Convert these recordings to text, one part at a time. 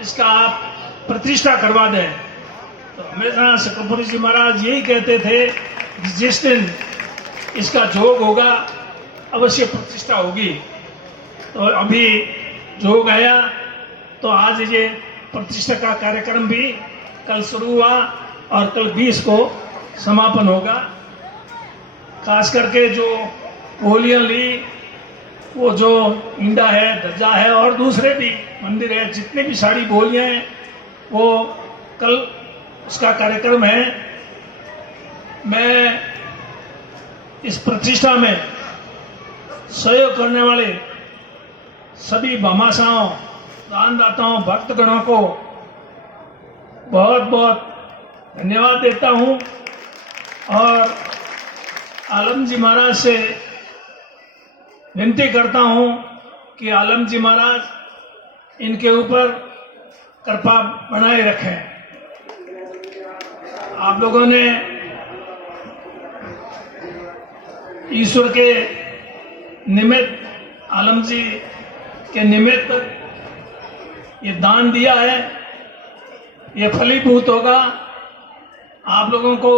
इसका आप प्रतिष्ठा करवा दें। तो हमेशा शंकरपुरी जी महाराज यही कहते थे कि जिस दिन इसका जोग होगा अवश्य प्रतिष्ठा होगी। तो अभी जोग आया तो आज ये प्रतिष्ठा का कार्यक्रम भी कल शुरू हुआ और कल 20 को समापन होगा। खास करके जो बोलियां ली, वो जो इंडा है, ध्वजा है और दूसरे भी मंदिर है, जितने भी सारी बोलियां हैं वो कल उसका कार्यक्रम है। मैं इस प्रतिष्ठा में सहयोग करने वाले सभी भामाशाहों, दानदाताओं, भक्तगणों को बहुत बहुत धन्यवाद देता हूं और आलम जी महाराज से विनती करता हूं कि आलम जी महाराज इनके ऊपर कृपा बनाए रखें। आप लोगों ने ईश्वर के निमित्त, आलम जी के निमित्त ये दान दिया है, ये फलीभूत होगा। आप लोगों को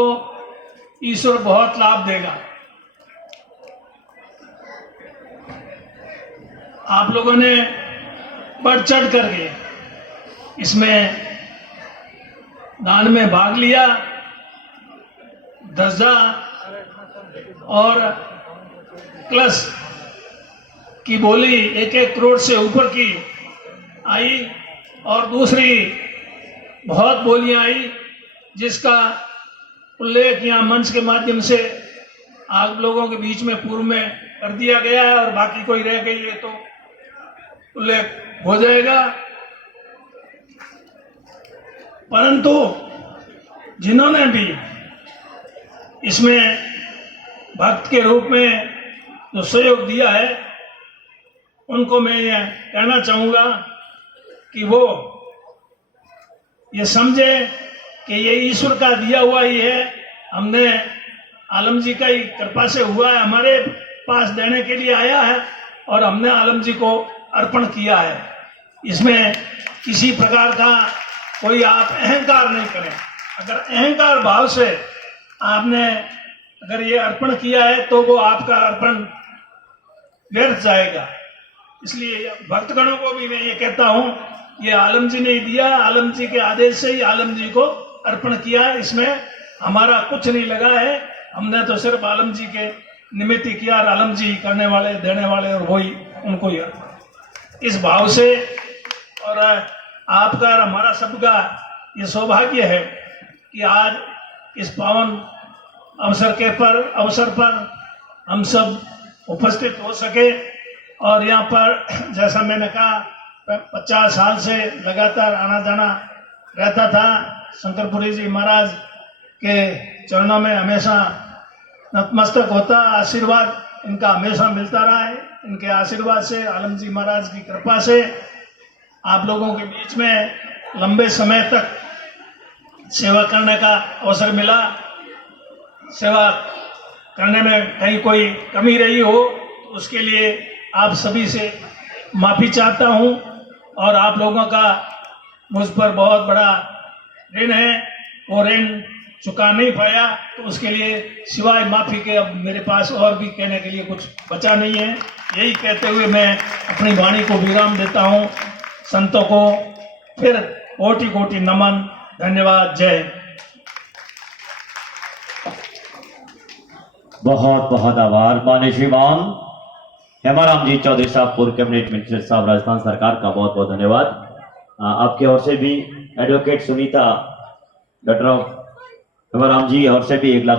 ईश्वर बहुत लाभ देगा। आप लोगों ने बढ़ चढ़ करके इसमें दान में भाग लिया। ध्वजा और कलश की बोली 1-1 करोड़ से ऊपर की आई और दूसरी बहुत बोलियां आई, जिसका उल्लेख यहाँ मंच के माध्यम से आप लोगों के बीच में पूर्व में कर दिया गया है और बाकी कोई रह गई है तो उल्लेख हो जाएगा। परंतु जिन्होंने भी इसमें भक्त के रूप में जो सहयोग दिया है, उनको मैं ये कहना चाहूंगा कि वो ये समझे कि ये ईश्वर का दिया हुआ ही है। हमने आलम जी का ही कृपा से हुआ है, हमारे पास देने के लिए आया है और हमने आलम जी को अर्पण किया है। इसमें किसी प्रकार का कोई आप अहंकार नहीं करें। अगर अहंकार भाव से आपने अगर ये अर्पण किया है तो वो आपका अर्पण व्यर्थ जाएगा। इसलिए भक्तगणों को भी मैं ये कहता हूं, ये आलम जी ने ही दिया, आलम जी के आदेश से ही आलम जी को अर्पण किया है। इसमें हमारा कुछ नहीं लगा है, हमने तो सिर्फ आलम जी के निमित्त ही किया और आलम जी करने वाले, देने वाले और वही उनको ही अर्पण। इस भाव से और आपका और हमारा सबका ये सौभाग्य है कि आज इस पावन अवसर पर हम सब उपस्थित हो सके और यहाँ पर जैसा मैंने कहा 50 साल से लगातार आना जाना रहता था। शंकरपुरी जी महाराज के चरणों में हमेशा नतमस्तक होता, आशीर्वाद इनका हमेशा मिलता रहा है। इनके आशीर्वाद से, आलम जी महाराज की कृपा से आप लोगों के बीच में लंबे समय तक सेवा करने का अवसर मिला। सेवा करने में कहीं कोई कमी रही हो तो उसके लिए आप सभी से माफी चाहता हूं और आप लोगों का मुझ पर बहुत बड़ा ऋण है। वो ऋण चुका नहीं पाया तो उसके लिए सिवाय माफी के अब मेरे पास और भी कहने के लिए कुछ बचा नहीं है। यही कहते हुए मैं अपनी वाणी को विराम देता हूं। संतों को फिर कोटि कोटि नमन, धन्यवाद, जय हिंद। बहुत बहुत आभार माननीय श्रीमान हेमाराम जी चौधरी साहब, पूर्व कैबिनेट मिनिस्टर साहब, राजस्थान सरकार का बहुत बहुत धन्यवाद। आपके ओर से भी एडवोकेट सुनीता डॉक्टर हेमाराम जी और से भी 1 लाख